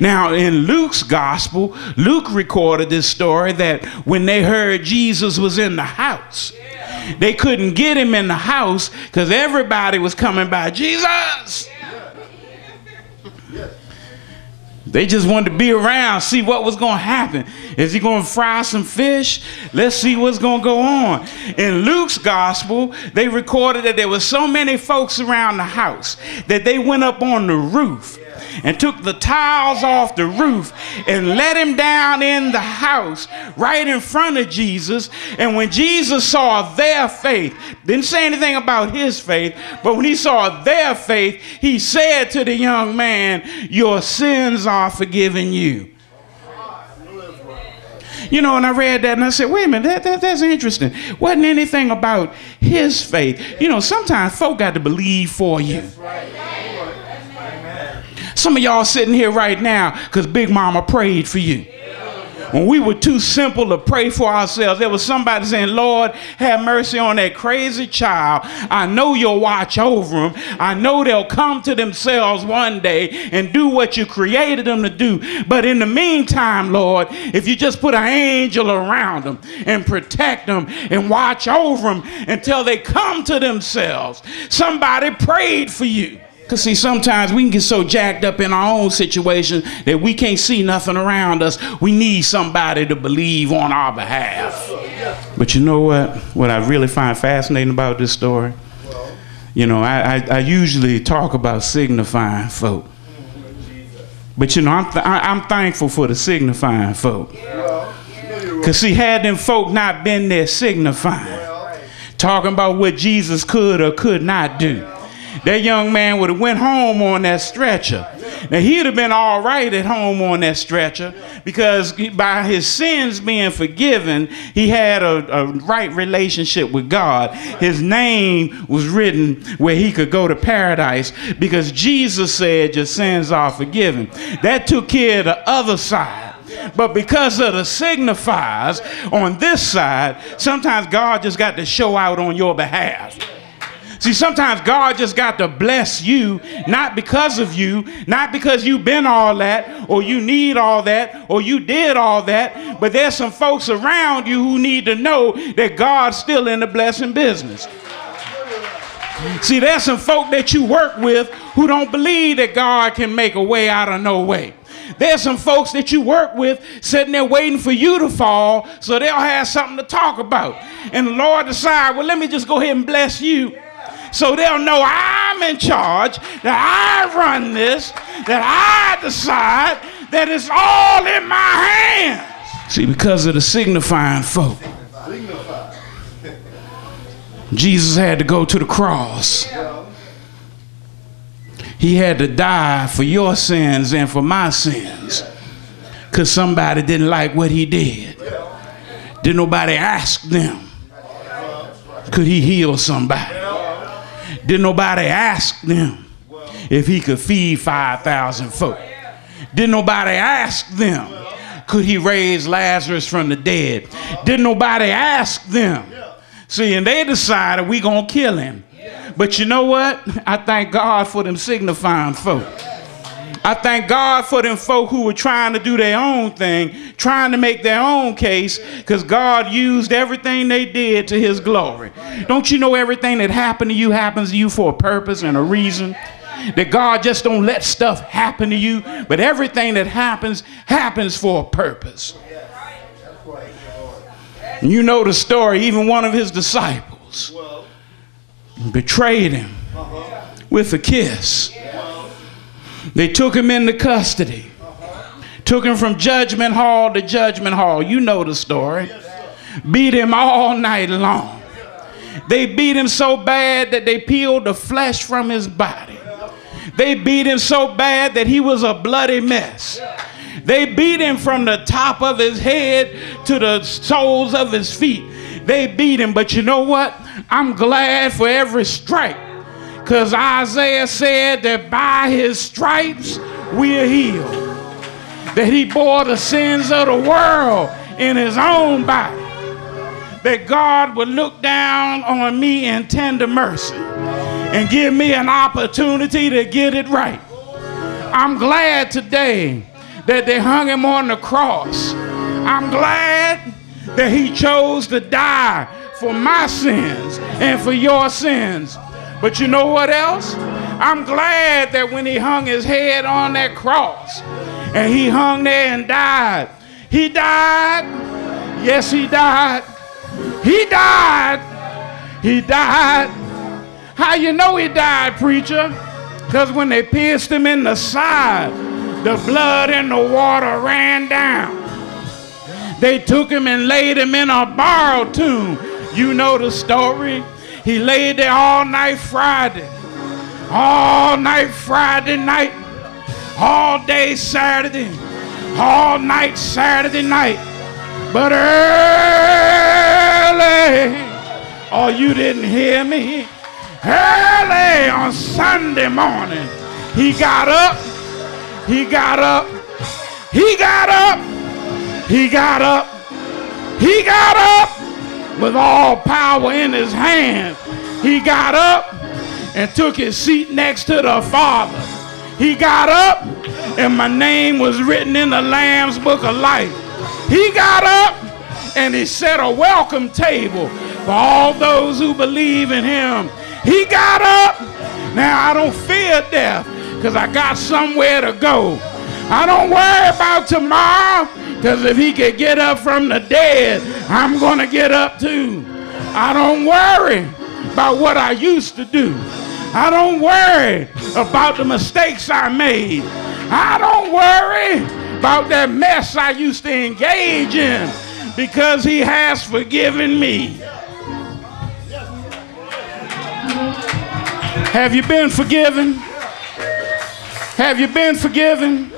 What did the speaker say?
Now, in Luke's gospel, Luke recorded this story that when they heard Jesus was in the house, they couldn't get him in the house because everybody was coming by. Jesus! They just wanted to be around, see what was going to happen. Is he going to fry some fish? Let's see what's going to go on. In Luke's gospel, they recorded that there were so many folks around the house that they went up on the roof and took the tiles off the roof and let him down in the house right in front of Jesus. And when Jesus saw their faith, didn't say anything about his faith, but when he saw their faith, he said to the young man, your sins are forgiven you. You know, and I read that and I said, wait a minute, that's interesting. Wasn't anything about his faith. You know, sometimes folk got to believe for you. Some of y'all sitting here right now because Big Mama prayed for you. When we were too simple to pray for ourselves, there was somebody saying, Lord, have mercy on that crazy child. I know you'll watch over them. I know they'll come to themselves one day and do what you created them to do. But in the meantime, Lord, if you just put an angel around them and protect them and watch over them until they come to themselves. Somebody prayed for you. Because see, sometimes we can get so jacked up in our own situation that we can't see nothing around us. We need somebody to believe on our behalf. But you know what? What I really find fascinating about this story? You know, I usually talk about signifying folk. But you know, I'm thankful for the signifying folk. Because see, had them folk not been there signifying, talking about what Jesus could or could not do, that young man would have went home on that stretcher. Now, he'd have been all right at home on that stretcher because by his sins being forgiven, he had a right relationship with God. His name was written where he could go to paradise because Jesus said your sins are forgiven. That took care of the other side. But because of the signifiers on this side, sometimes God just got to show out on your behalf. See, sometimes God just got to bless you, not because of you, not because you've been all that, or you need all that, or you did all that, but there's some folks around you who need to know that God's still in the blessing business. See, there's some folk that you work with who don't believe that God can make a way out of no way. There's some folks that you work with sitting there waiting for you to fall so they'll have something to talk about. And the Lord decide, well, let me just go ahead and bless you. So they'll know I'm in charge, that I run this, that I decide, that it's all in my hands. See, because of the signifying folk, Jesus had to go to the cross. He had to die for your sins and for my sins because somebody didn't like what he did. Didn't nobody ask them, could he heal somebody? Didn't nobody ask them if he could feed 5,000 folk? Didn't nobody ask them, could he raise Lazarus from the dead? Didn't nobody ask them? See, and they decided we gonna kill him. But you know what? I thank God for them signifying folk. I thank God for them folk who were trying to do their own thing, trying to make their own case, because God used everything they did to his glory. Don't you know everything that happened to you happens to you for a purpose and a reason? That God just don't let stuff happen to you, but everything that happens, happens for a purpose. And you know the story, even one of his disciples betrayed him with a kiss. They took him into custody, took him from judgment hall to judgment hall. You know the story. Beat him all night long. They beat him so bad that they peeled the flesh from his body. They beat him so bad that he was a bloody mess. They beat him from the top of his head to the soles of his feet. They beat him, but you know what? I'm glad for every stripe. Because Isaiah said that by his stripes we are healed. That he bore the sins of the world in his own body. That God would look down on me in tender mercy and give me an opportunity to get it right. I'm glad today that they hung him on the cross. I'm glad that he chose to die for my sins and for your sins. But you know what else? I'm glad that when he hung his head on that cross and he hung there and died, he died. Yes, he died. He died. He died. How you know he died, preacher? Because when they pierced him in the side, the blood and the water ran down. They took him and laid him in a borrowed tomb. You know the story. He laid there all night Friday night, all day Saturday, all night Saturday night. But early, oh, you didn't hear me, early on Sunday morning, he got up, he got up, he got up, he got up, he got up with all power in his hand. He got up and took his seat next to the Father. He got up and my name was written in the Lamb's Book of Life. He got up and he set a welcome table for all those who believe in him. He got up. Now I don't fear death because I got somewhere to go. I don't worry about tomorrow because if he could get up from the dead, I'm going to get up too. I don't worry about what I used to do. I don't worry about the mistakes I made. I don't worry about that mess I used to engage in because he has forgiven me. Have you been forgiven? Have you been forgiven?